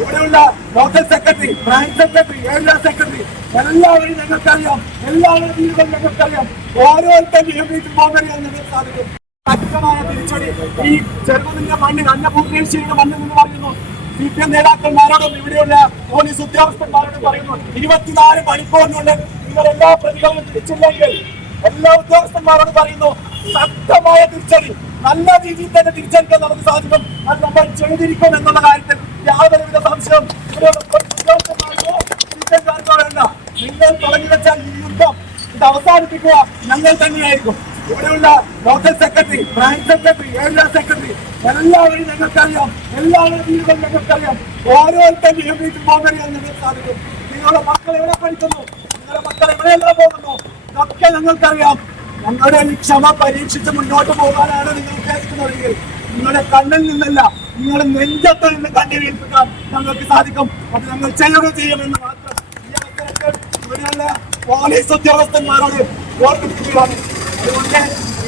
ഇവിടെയുള്ള local secretary branch secretary area secretary എല്ലാവരും ഞങ്ങൾക്കറിയാം. എല്ലാവരും ഞങ്ങൾക്കറിയാം. ഓരോരുത്തരും വീട്ടിൽ പോകുന്നറിയാൻ ഞങ്ങൾക്ക് സാധിക്കും. ശക്തമായ തിരിച്ചടി ഈ ചെറുപ്പത്തിന്റെ മണ്ണിൽ അന്നപൂർണേശ്വരിയുടെ മണ്ണിൽ നിന്ന് പറയുന്നു. സി പി എം നേതാക്കന്മാരോടും ഇവിടെയുള്ള പോലീസ് ഉദ്യോഗസ്ഥന്മാരോടും പറയുന്നു ഇരുപത്തിനാല് മണിക്കൂറിനുള്ളിൽ നിങ്ങൾ എല്ലാ പ്രതികളും തിരിച്ചില്ലെങ്കിൽ എല്ലാ ഉദ്യോഗസ്ഥന്മാരോടും പറയുന്നു ശക്തമായ തിരിച്ചടി നല്ല രീതിയിൽ തന്നെ തിരിച്ചടിക്കാൻ നമുക്ക് സാധിക്കും. അത് നമ്മൾ ചെയ്തിരിക്കും എന്നുള്ള കാര്യത്തിൽ നിങ്ങൾ തുടങ്ങി വെച്ച ഈ യുദ്ധം ഇത് അവസാനിപ്പിക്കുക. ഞങ്ങൾ തന്നെയായിരിക്കും. ഇവിടെയുള്ള local secretary branch secretary area secretary എല്ലാവരും ഞങ്ങൾക്കറിയാം. എല്ലാവരും വീടുകൾ ഞങ്ങൾക്കറിയാം. ഓരോരുത്തരും വീട്ടിൽ പോകുന്നറിയാൻ ഞങ്ങൾക്ക് സാധിക്കും. നിങ്ങളുടെ മക്കൾ എവിടെ പഠിക്കുന്നു? നിങ്ങളുടെ മക്കൾ എവിടെയെല്ലാം പോകുന്നു? ഇതൊക്കെ ഞങ്ങൾക്കറിയാം. ഞങ്ങളുടെ ഈ ക്ഷമ പരീക്ഷിച്ച് മുന്നോട്ട് പോകാനാണ് നിങ്ങൾ ഉദ്ദേശിക്കുന്നതെങ്കിൽ നിങ്ങളുടെ കണ്ണിൽ നിന്നല്ല നിങ്ങളുടെ നെഞ്ചത്ത് നിന്ന് കണ്ണീരേൽപ്പിക്കാൻ ഞങ്ങൾക്ക് സാധിക്കും. അത് ഞങ്ങൾ ചെയ്യുക ചെയ്യുമെന്ന് മാത്രം പോലീസ് ഉദ്യോഗസ്ഥന്മാരോട് ഓർമ്മിപ്പിക്കുകയാണ്. അതുകൊണ്ട്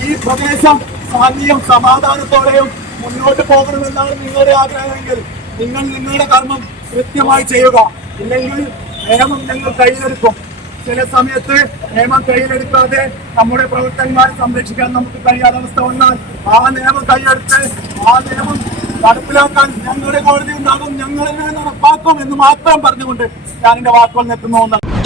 ഈ പ്രദേശം ശാന്തിയും സമാധാനത്തോടെയും മുന്നോട്ട് പോകണമെന്നാണ് നിങ്ങളുടെ ആഗ്രഹമെങ്കിൽ നിങ്ങൾ നിങ്ങളുടെ കർമ്മം കൃത്യമായി ചെയ്യുക. ഇല്ലെങ്കിൽ നിയമം ഞങ്ങൾ കയ്യിലെടുക്കും. ചില സമയത്ത് നിയമം കയ്യിലെടുക്കാതെ നമ്മുടെ പ്രവർത്തകന്മാരെ സംരക്ഷിക്കാൻ നമുക്ക് കഴിയാത്ത അവസ്ഥ വന്നാൽ ആ നിയമം കയ്യെടുത്ത് ആ നിയമം നടപ്പിലാക്കാൻ ഞങ്ങളുടെ കോടതി ഉണ്ടാകും ഞങ്ങൾ നടപ്പാക്കും എന്ന് മാത്രം പറഞ്ഞുകൊണ്ട് ഞാൻ എന്റെ വാക്കുകൾ നിർത്തുന്നു.